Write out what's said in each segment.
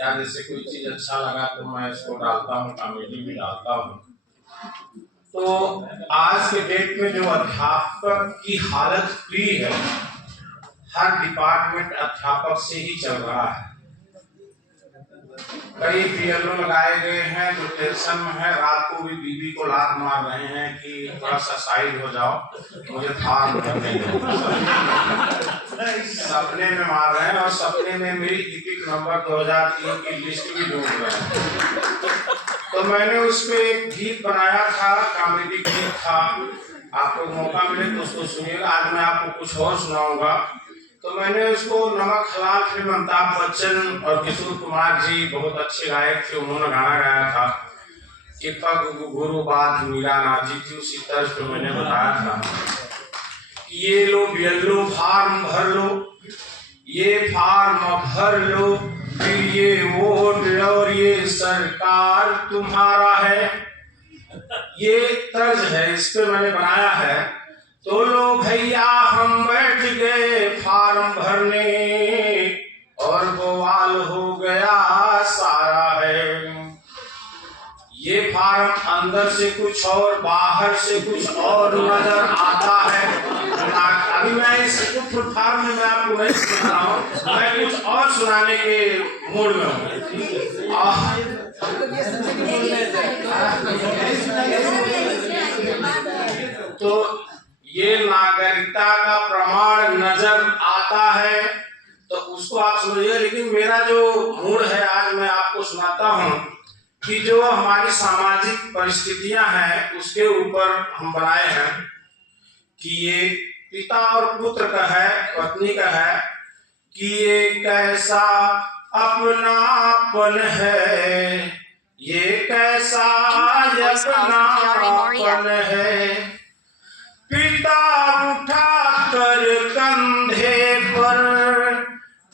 या जैसे कोई चीज अच्छा लगा तो मैं इसको डालता हूँ, कॉमेडी भी डालता हूँ। तो आज के डेट में जो अध्यापक की हालत प्री है, हर डिपार्टमेंट अध्यापक से ही चल रहा है। कई बीएलओ लगाए गए हैं जो टेंशन में है, रात को भी बीबी को लात मार रहे हैं कि थोड़ा सा साइड हो जाओ, मुझे फॉर्म भरने दो। सपने में मार रहे हैं और सपने में मेरी टिकट नंबर 2003 की लिस्ट भी ढूंढ रहे हैं। तो मैंने उस पे एक गीत बनाया था, कॉमेडी गीत था, आपको मौका मिले तो उसको सुनिएगा। आज मैं आपको कुछ और सुनाऊंगा। तो मैंने उसको नमक हलाल फिल्म अमिताभ बच्चन और किशोर कुमार जी बहुत अच्छे गायक थे, उन्होंने गाना गाया था कि पग गुरु बाध मीरा नाची थी, उसी तर्ज पे मैंने बताया था कि ये लो बियल्लो फार्म भर लो, ये फार्म भर लो, फिर ये वोट और ये सरकार तुम्हारा है। ये तर्ज है, इस पे मैंने बनाया है। तो लो भैया हम बैठ गए फार्म भरने और बवाल हो गया सारा है। ये फार्म अंदर से कुछ और बाहर से कुछ और नजर आता है। अभी मैं इस फार्म में मैं आपको नहीं सुना रहा हूँ, मैं कुछ और सुनाने के मूड में हूँ। तो ये नागरिकता का प्रमाण नजर आता है, तो उसको आप समझिए। लेकिन मेरा जो मूड है आज मैं आपको सुनाता हूँ कि जो हमारी सामाजिक परिस्थितियां हैं उसके ऊपर हम बनाए हैं कि ये पिता और पुत्र का है, पत्नी का है कि ये कैसा अपनापन है, ये कैसा अपनापन है। पिता उठा कर कंधे पर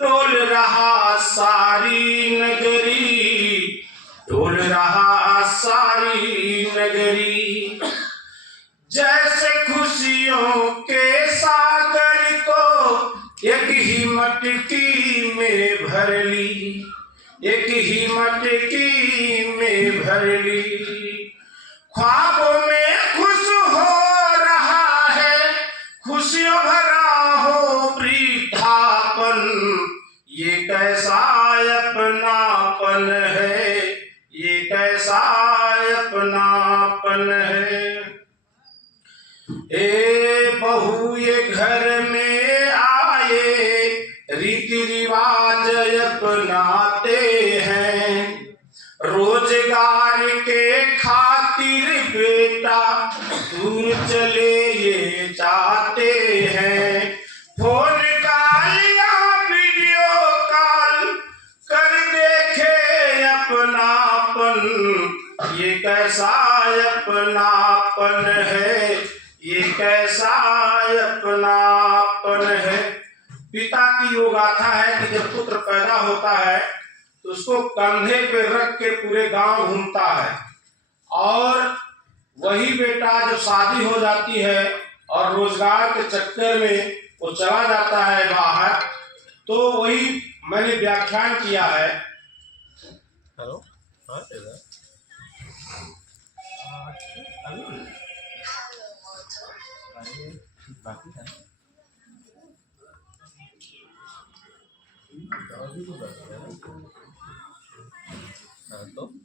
टोल रहा सारी नगरी, टोल रहा सारी नगरी। जैसे खुशियों के सागर को एक ही मटकी में भर ली, एक ही मटकी में भर ली। ख्वाबों में खुश हो रहा है, खुशियों भरा हो वृद्धापन, ये कैसा अपनापन है, ये कैसा अपनापन है। ए बहू ये घर में आए रीति रिवाज अपनाते हैं, रोजगार के खातिर बेटा दूर चले ये जाते हैं। फोन कॉल या वीडियो कॉल कर देखे अपनापन, ये कैसा अपनापन है, ये कैसा अपनापन है। पिता की वो गाथा है कि जब पुत्र पैदा होता है तो उसको कंधे पे रख के पूरे गांव घूमता है, और वही बेटा जब शादी हो जाती है और रोजगार के चक्कर में वो चला जाता है बाहर, तो वही मैंने व्याख्यान किया है। हेलो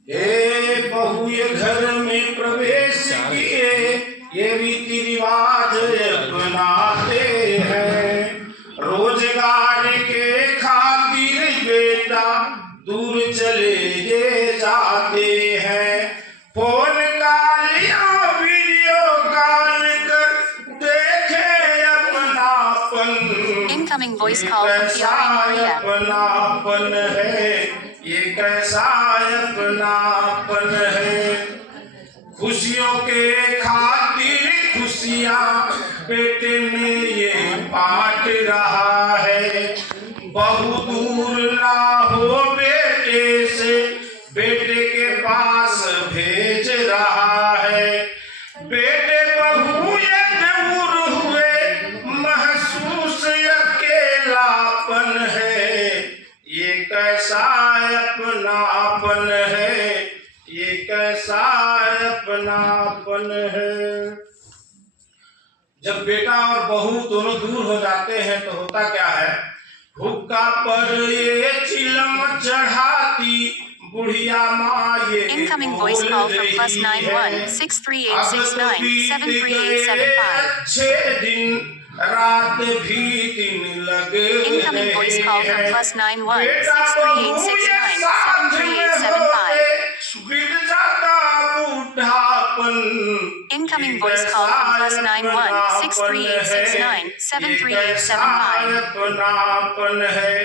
हे बहू ये घर में प्रवेश किए ये रीति रिवाज अपनाते हैं, रोजगार के खातिर बेटा दूर चले जाते हैं। फोन कॉल या वीडियो कॉल कर देखे अपनापन, Incoming voice call from Fiore Maria. अपनापन है, ये कैसा अपनापन है। खुशियों के खातिर खुशियां बेटे में ये बांट रहा है, बहु दूर ना हो बेटे से बेटे के पास भेज रहा है। बेटे बहू ये दूर हुए महसूस अकेलापन है, ये कैसा अपनापन है, ये कैसा अपनापन है। जब बेटा और बहू दोनों दूर हो जाते हैं तो होता क्या है, हुक्का पर ये चिलम चढ़ाती बुढ़िया माँ ये Incoming voice call from +91 63869 73875. अच्छे दिन रात भी दिन लगे। Incoming voice call from +91 63869 73875. बीत जाता बूढ़ापन। Incoming voice call from +91 63869 73875. अपनापन है।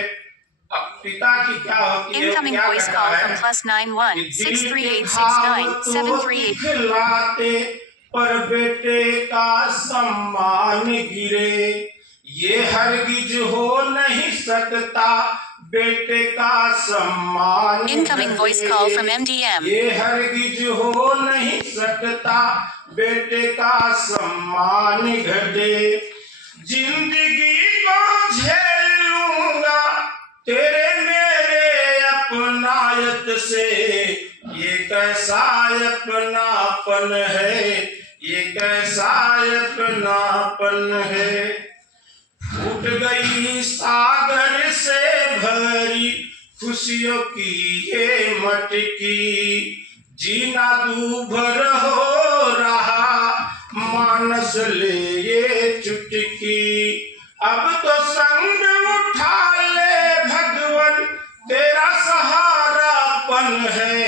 अब पिता की क्या होती है? Incoming क्या voice करता call है? from +91 63869 738. लाते पर बेटे का सम्मान गिरे, ये हरगिज हो नहीं सकता बेटे का सम्मान। Incoming voice call from MDM. ये हरगिज हो नहीं सकता बेटे का सम्मान घटे। जिंदगी को झेल लूंगा तेरे मेरे अपनायत से, ये कैसा अपनापन है, ये कैसा अपनापन है। फूट गई सागर से भरी खुशियों की ये मटकी, जीना दूभर हो रहा मानस ले ये चुटकी। अब तो संग उठा ले भगवन तेरा सहारापन है,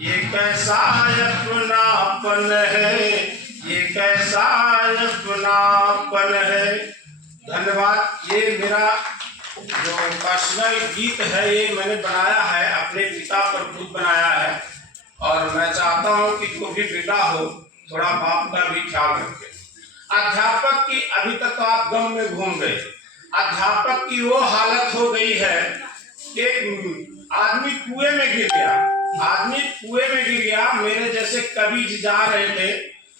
ये कैसा अपनापन है, ये कैसा अपनापन है। धन्यवाद। ये मेरा जो पर्सनल गीत है ये मैंने बनाया है, अपने पिता पर खुद बनाया है, और मैं चाहता हूँ कि कोई भी बेटा हो थोड़ा बाप का भी ख्याल रखे। अध्यापक की, अभी तक तो आप गम में घूम गए, अध्यापक की वो हालत हो गई है कि आदमी कुएं में गिर गया, आदमी कुएं में गिर गया। मेरे जैसे कवि जी जा रहे थे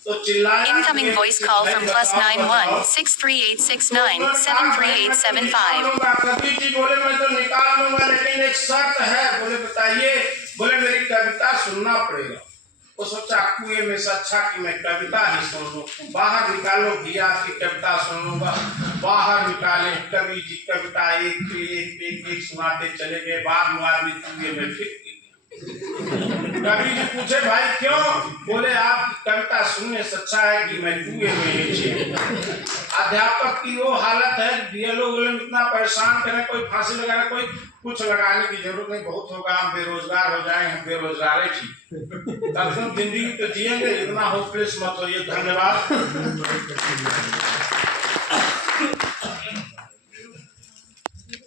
तो चिल्लाया। Incoming voice call from +91 63869 73875. कवि जी बोले मैं तो निकाल लूंगा लेकिन एक शर्त है। बोले बताइए। बोले मेरी कविता सुनना पड़ेगा। वो सोचा कुएं में से अच्छा कि मैं कविता ही सुन लूं, बाहर निकालो भैया की कविता सुन लूंगा। बाहर निकाले, कवि जी कविता एक सुनाते चले गए। बाद में आदमी कुएं में फिर कवि जी पूछे भाई क्यों? बोले आपकी कविता सुनने से अच्छा है कि मैं कुएं में ही। अध्यापक की वो हालत है, बीएलओ इतना परेशान करें, कोई फांसी लगा रहे, कोई कुछ लगाने की जरूरत नहीं, बहुत होगा हम बेरोजगार हो जाएं, हम बेरोजगार ही तब जिंदगी तो जिएंगे। इतना होपलेस मत होइए। धन्यवाद।